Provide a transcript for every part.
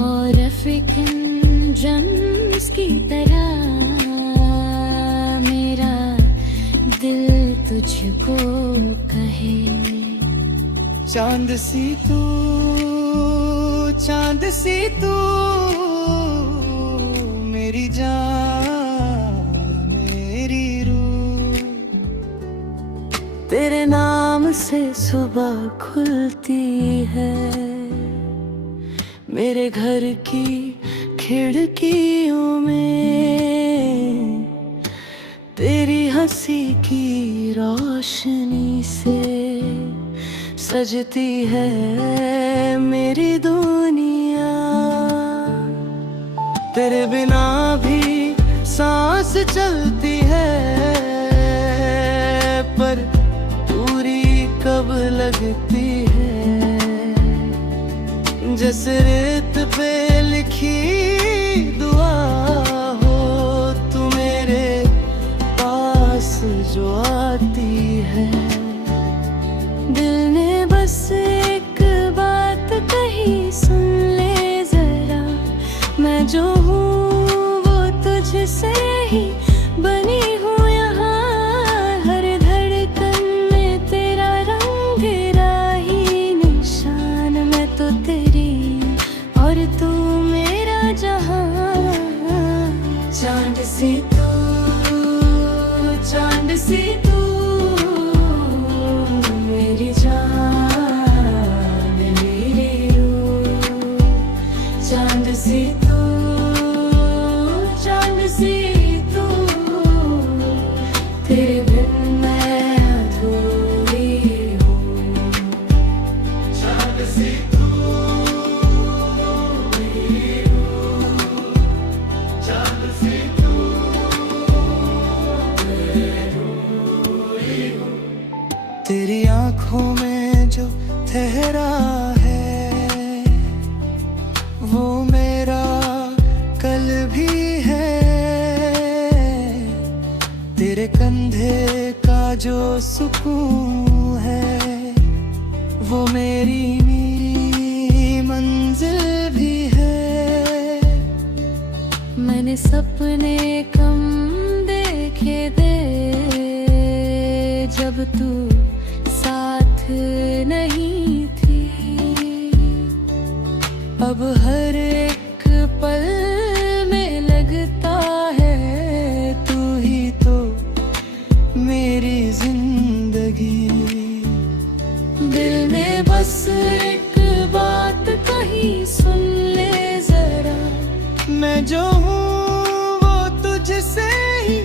और African drums की तरह मेरा दिल तुझको कहे। चांद सी तू, चांद सी तू, मेरी जान मेरी रूह। तेरे नाम से सुबह खुलती है मेरे घर की खिड़कियों में। तेरी हंसी की रोशनी से सजती है मेरी दुनिया। तेरे बिना भी सांस चलती है पर पूरी कब लगती है। जैसे रेत पे लिखी दुआ हो तू मेरे पास जो आती है। दिल ने बस एक बात कही सुन ले जरा, मैं जो हूँ वो तुझसे ही बनी हूँ। यहाँ हर धड़कन में तेरा रंग तेरा ही निशान। मैं तो तेरी और तू मेरा जहां। चांद सी तू, चांद सी तू, मेरी जान मेरी रूह। चांद सी तू, चांद सी तू, तेरे बिन मैं अधूरी हूँ। चांद सी तू, मेरी रूह। चांद सी तू, मैं अधूरी हूँ। तेरी आँखों में जो ठहरा है वो मेरा कल भी है। तेरे कंधे का जो सुकून है वो मेरी मंजिल भी है। मैंने सपने कम देखे दे जब तू साथ नहीं थी। अब हर एक पल में लगता है तू ही तो मेरी जिंदगी। दिल ने बस एक बात कही सुन ले जरा, मैं जो हूँ वो तुझसे ही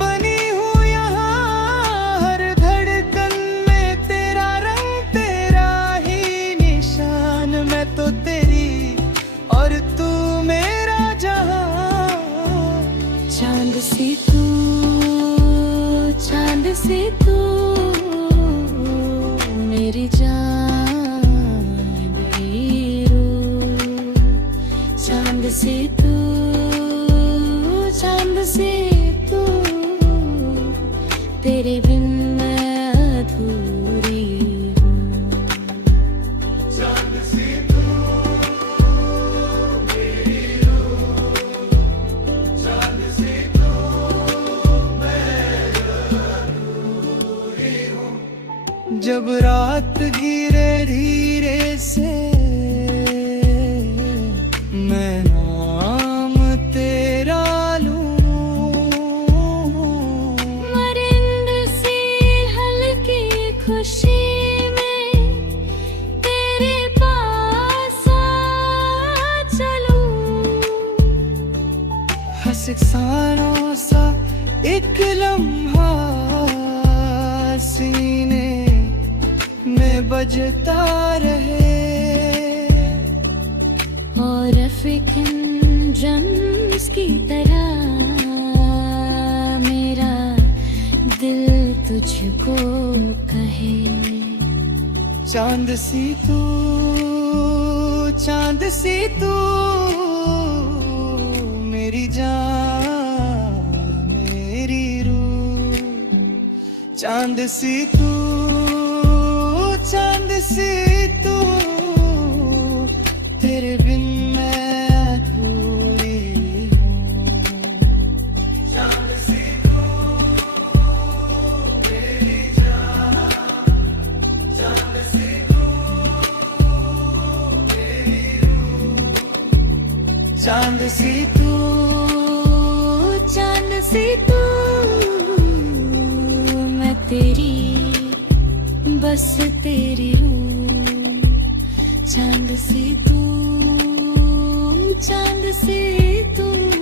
बनी हूँ। यहाँ हर धड़कन में तेरा रंग तेरा ही निशान। मैं तो तेरी और तू मेरा जहां। चांद सी तू, चांद सी तू, मेरी जान मेरी रूह। चांद सी तू, चांद सी तू, तेरे बिन मैं अधूरी हूँ। चांद सी तू, मेरी रूह। चांद सी तू, मैं अधूरी हूँ। जब रात गिरे धीरे से मैं नाम तेरा लूं। मरिंद सी हल्की खुशी में तेरे पास आ चलूं। हंस सानों सा एक लम्हा सीने में बजता रहे। और अफ्रीकन ड्रम्स की तरह मेरा दिल तुझको कहे। चांद सी तू, चांद सी तू, मेरी जान मेरी रूह। चांद सी तू, चांद सी तू, तेरे बिन मैं चांद सी तू, चांद सी तू, मैं तेरी, बस तेरी रूह। चांद सी तू, चांद सी तू,